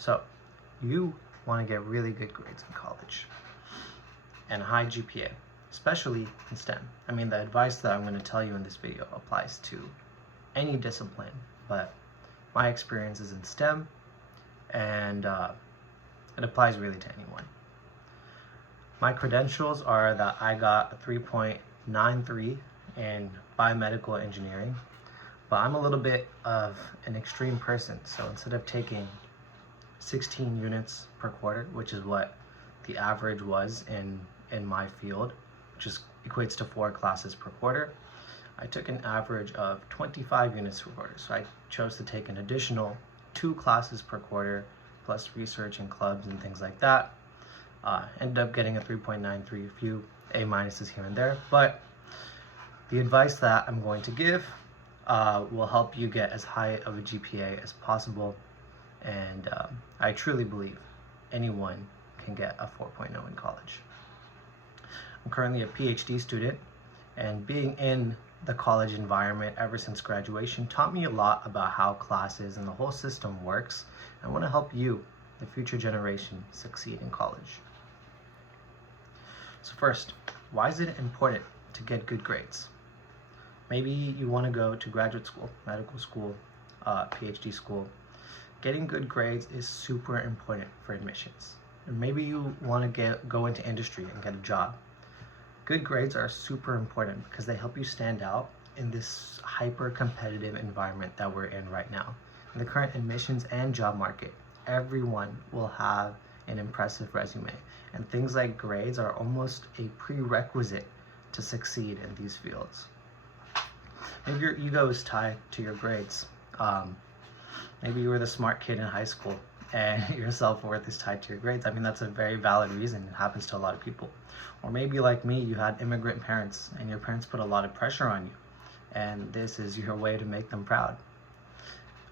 So you want to get really good grades in college and a high GPA, especially in STEM. I mean, the advice that I'm going to tell you in this video applies to any discipline, but my experience is in STEM, and it applies really to anyone. My credentials are that I got a 3.93 in biomedical engineering, but I'm a little bit of an extreme person. So instead of taking 16 units per quarter, which is what the average was in my field, which equates to 4 classes per quarter, I took an average of 25 units per quarter. So I chose to take an additional 2 classes per quarter, plus research and clubs and things like that. Ended up getting a 3.93, a few A minuses here and there, but the advice that I'm going to give will help you get as high of a GPA as possible, and I truly believe anyone can get a 4.0 in college. I'm currently a PhD student, and being in the college environment ever since graduation taught me a lot about how classes and the whole system works. I want to help you, the future generation, succeed in college. So first, why is it important to get good grades? Maybe you want to go to graduate school, medical school, PhD school. Getting good grades is super important for admissions. And maybe you want to go into industry and get a job. Good grades are super important because they help you stand out in this hyper-competitive environment that we're in right now. In the current admissions and job market, everyone will have an impressive resume, and things like grades are almost a prerequisite to succeed in these fields. Maybe your ego is tied to your grades. Maybe you were the smart kid in high school and your self-worth is tied to your grades. I mean, that's a very valid reason. It happens to a lot of people. Or maybe like me, you had immigrant parents and your parents put a lot of pressure on you, and this is your way to make them proud.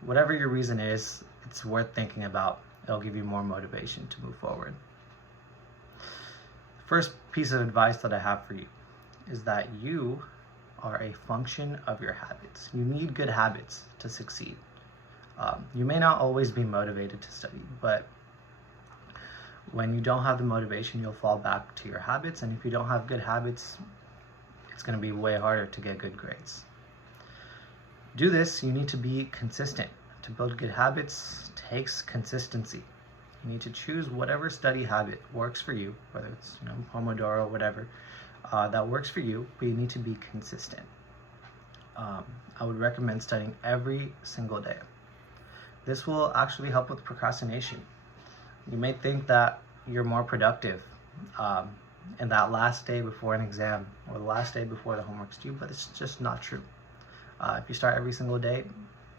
Whatever your reason is, it's worth thinking about. It'll give you more motivation to move forward. The first piece of advice that I have for you is that you are a function of your habits. You need good habits to succeed. You may not always be motivated to study, but when you don't have the motivation, you'll fall back to your habits, and if you don't have good habits, it's going to be way harder to get good grades. To do this, you need to be consistent. To build good habits takes consistency. You need to choose whatever study habit works for you, whether it's Pomodoro, whatever, that works for you, but you need to be consistent. I would recommend studying every single day. This will actually help with procrastination. You may think that you're more productive in that last day before an exam or the last day before the homework's due, but it's just not true. If you start every single day,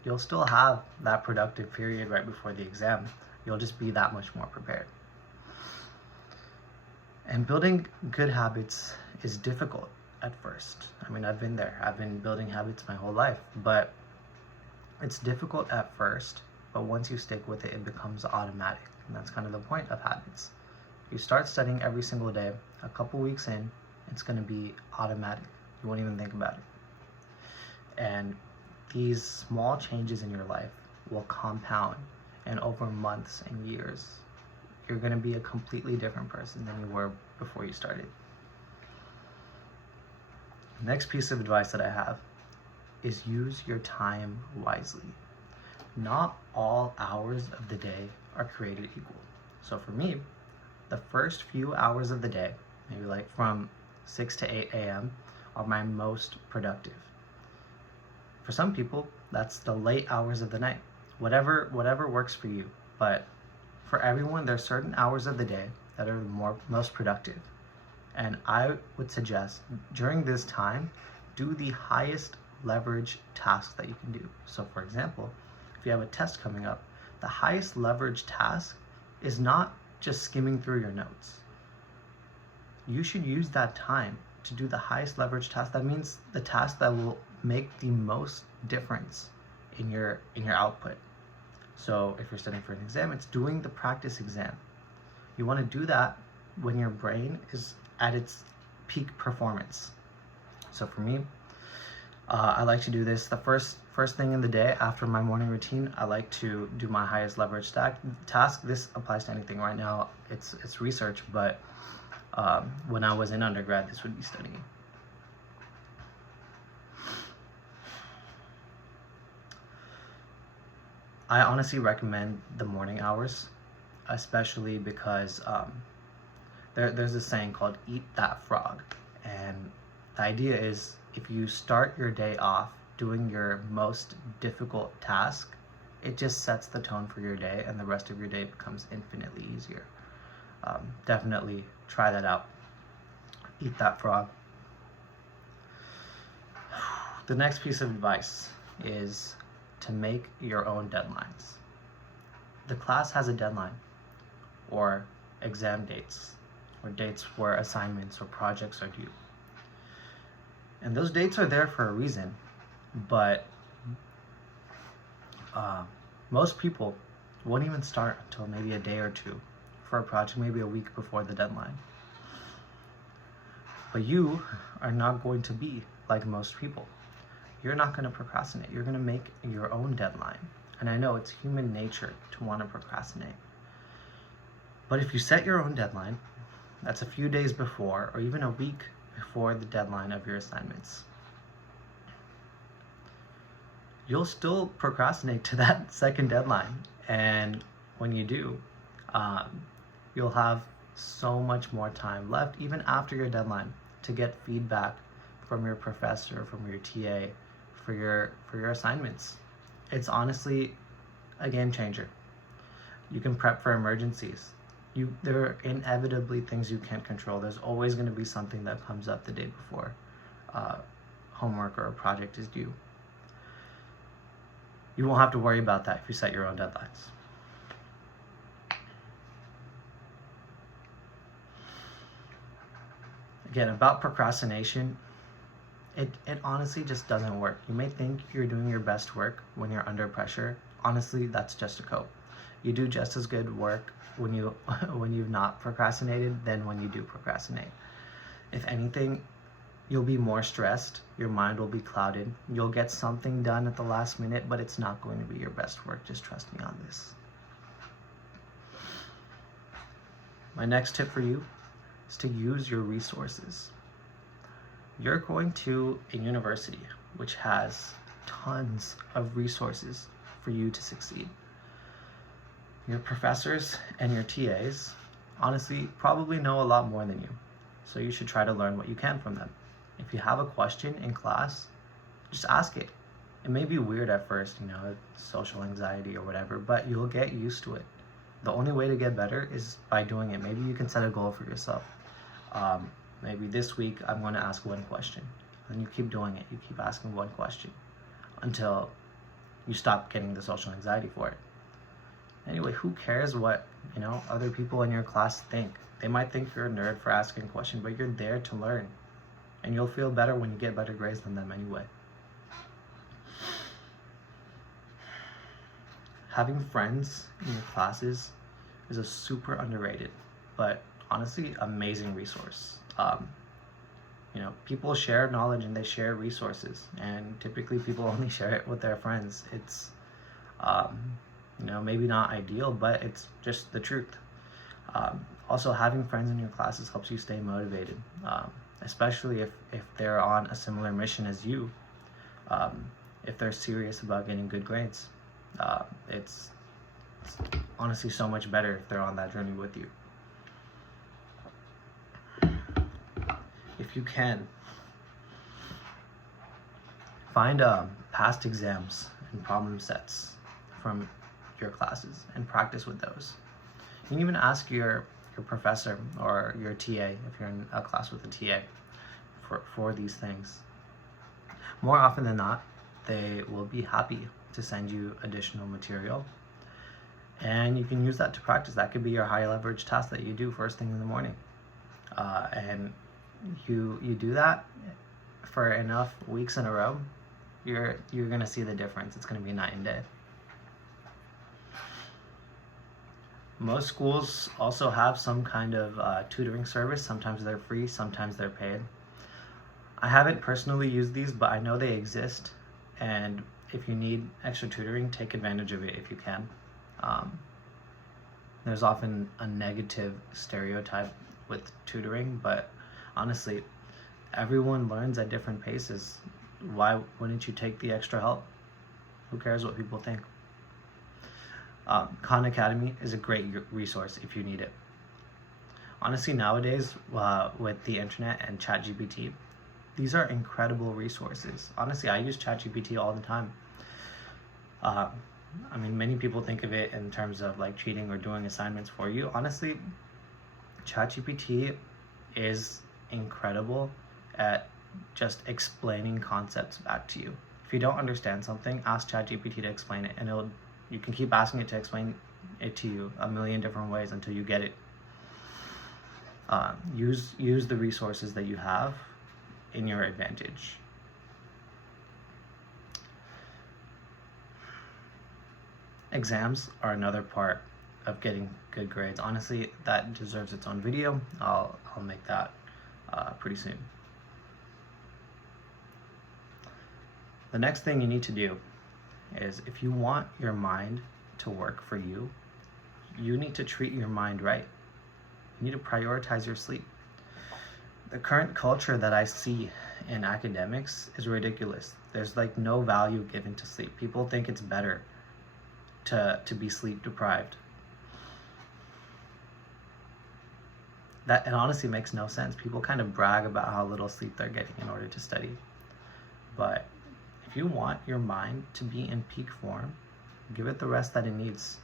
you'll still have that productive period right before the exam. You'll just be that much more prepared. And building good habits is difficult at first. I mean, I've been there. I've been building habits my whole life, but it's difficult at first, but once you stick with it, it becomes automatic. And that's kind of the point of habits. If you start studying every single day, a couple weeks in, it's going to be automatic. You won't even think about it. And these small changes in your life will compound, and over months and years, you're going to be a completely different person than you were before you started. The next piece of advice that I have is use your time wisely. Not all hours of the day are created equal. So for me, the first few hours of the day, maybe like from 6 to 8 a.m., are my most productive. For some people, that's the late hours of the night. Whatever works for you. But for everyone, there are certain hours of the day that are most productive. And I would suggest during this time, do the highest leverage tasks that you can do. So for example, if you have a test coming up, the highest leverage task is not just skimming through your notes. You should use that time to do the highest leverage task. That means the task that will make the most difference in your output. So if you're studying for an exam, it's doing the practice exam. You want to do that when your brain is at its peak performance. So for me, I like to do this the first thing in the day after my morning routine. I like to do my highest leverage task. This applies to anything. Right now, it's research, but when I was in undergrad, this would be studying. I honestly recommend the morning hours, especially because there's this saying called "eat that frog," and the idea is if you start your day off doing your most difficult task, it just sets the tone for your day, and the rest of your day becomes infinitely easier. Definitely try that out. Eat that frog. The next piece of advice is to make your own deadlines. The class has a deadline, or exam dates, or dates where assignments or projects are due. And those dates are there for a reason, but most people won't even start until maybe a day or two for a project, maybe a week before the deadline. But you are not going to be like most people. You're not going to procrastinate. You're going to make your own deadline. And I know it's human nature to want to procrastinate. But if you set your own deadline, that's a few days before, or even a week before the deadline of your assignments, you'll still procrastinate to that second deadline. And when you do, you'll have so much more time left, even after your deadline, to get feedback from your professor, from your TA, for your assignments. It's honestly a game changer. You can prep for emergencies. There are inevitably things you can't control. There's always going to be something that comes up the day before homework or a project is due. You won't have to worry about that if you set your own deadlines. Again, about procrastination, it honestly just doesn't work. You may think you're doing your best work when you're under pressure. Honestly, that's just a cope. You do just as good work when you've not procrastinated than when you do procrastinate. If anything, you'll be more stressed, your mind will be clouded, you'll get something done at the last minute, but it's not going to be your best work. Just trust me on this. My next tip for you is to use your resources. You're going to a university which has tons of resources for you to succeed. Your professors and your TAs honestly probably know a lot more than you, so you should try to learn what you can from them. If you have a question in class, just ask it. It may be weird at first, social anxiety or whatever, but you'll get used to it. The only way to get better is by doing it. Maybe you can set a goal for yourself. Maybe this week I'm going to ask one question. Then you keep doing it. You keep asking one question until you stop getting the social anxiety for it. Anyway, who cares what other people in your class think? They might think you're a nerd for asking a question, but you're there to learn. And you'll feel better when you get better grades than them anyway. Having friends in your classes is a super underrated, but honestly amazing resource. People share knowledge and they share resources, and typically people only share it with their friends. It's maybe not ideal, but it's just the truth. Also, having friends in your classes helps you stay motivated, especially if they're on a similar mission as you. If they're serious about getting good grades, it's honestly so much better if they're on that journey with you. If you can, find past exams and problem sets from your classes and practice with those. You can even ask your professor or your TA, if you're in a class with a TA, for these things. More often than not, they will be happy to send you additional material, and you can use that to practice. That could be your high leverage task that you do first thing in the morning, and you do that for enough weeks in a row, you're gonna see the difference. It's gonna be night and day. Most schools also have some kind of tutoring service. Sometimes they're free, sometimes they're paid. I haven't personally used these, but I know they exist, and if you need extra tutoring, take advantage of it if you can. There's often a negative stereotype with tutoring, but honestly, everyone learns at different paces. Why wouldn't you take the extra help? Who cares what people think? Khan Academy is a great resource if you need it. Honestly, nowadays, with the internet and ChatGPT, these are incredible resources. Honestly, I use ChatGPT all the time. I mean, many people think of it in terms of like cheating or doing assignments for you. Honestly, ChatGPT is incredible at just explaining concepts back to you. If you don't understand something, ask ChatGPT to explain it, and you can keep asking it to explain it to you a million different ways until you get it. Use the resources that you have in your advantage. Exams are another part of getting good grades. Honestly, that deserves its own video. I'll make that pretty soon. The next thing you need to do is, if you want your mind to work for you, you need to treat your mind right. You need to prioritize your sleep. The current culture that I see in academics is ridiculous. There's like no value given to sleep. People think it's better to be sleep deprived. That, it honestly makes no sense. People kind of brag about how little sleep they're getting in order to study. But if you want your mind to be in peak form, give it the rest that it needs.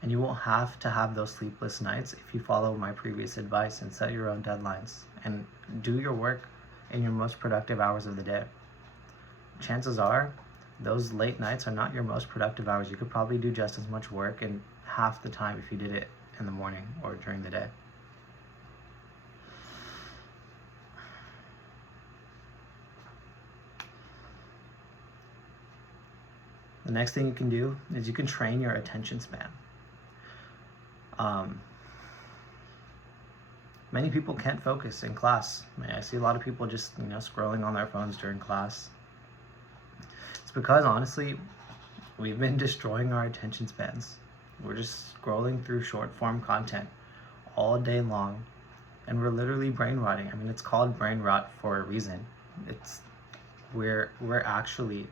And you won't have to have those sleepless nights if you follow my previous advice and set your own deadlines and do your work in your most productive hours of the day. Chances are, those late nights are not your most productive hours. You could probably do just as much work in half the time if you did it in the morning or during the day. The next thing you can do is you can train your attention span. Many people can't focus in class. I see a lot of people just scrolling on their phones during class. It's because honestly, we've been destroying our attention spans. We're just scrolling through short form content all day long, and we're literally brain rotting. I mean, it's called brain rot for a reason. We're actually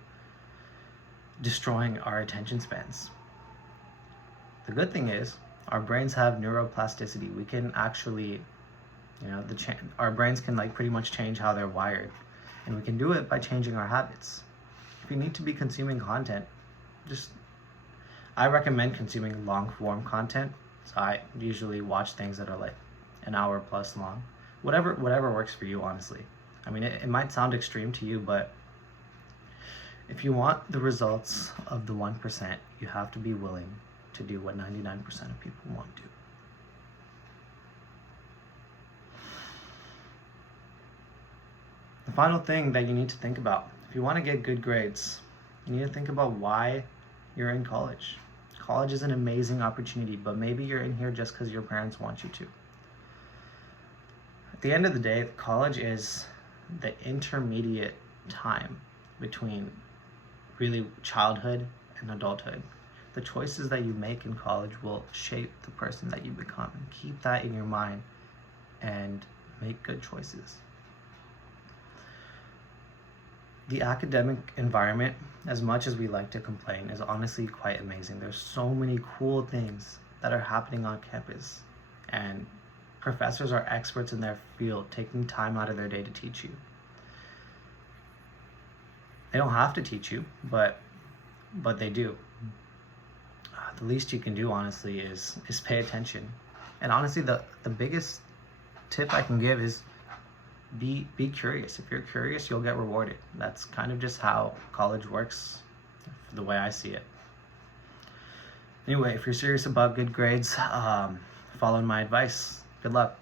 destroying our attention spans. The good thing is, our brains have neuroplasticity. We can actually, our brains can like pretty much change how they're wired, and we can do it by changing our habits. If you need to be consuming content, I recommend consuming long form content. So I usually watch things that are like an hour plus long. Whatever works for you, honestly. I mean, it might sound extreme to you, but if you want the results of the 1%, you have to be willing to do what 99% of people won't do. The final thing that you need to think about, if you want to get good grades, you need to think about why you're in college. College is an amazing opportunity, but maybe you're in here just because your parents want you to. At the end of the day, college is the intermediate time between really childhood and adulthood. The choices that you make in college will shape the person that you become. And keep that in your mind and make good choices. The academic environment, as much as we like to complain, is honestly quite amazing. There's so many cool things that are happening on campus, and professors are experts in their field, taking time out of their day to teach you. They don't have to teach you, but they do. The least you can do, honestly, is pay attention. And honestly, the biggest tip I can give is be curious. If you're curious, you'll get rewarded. That's kind of just how college works, the way I see it. Anyway, if you're serious about good grades, follow my advice. Good luck.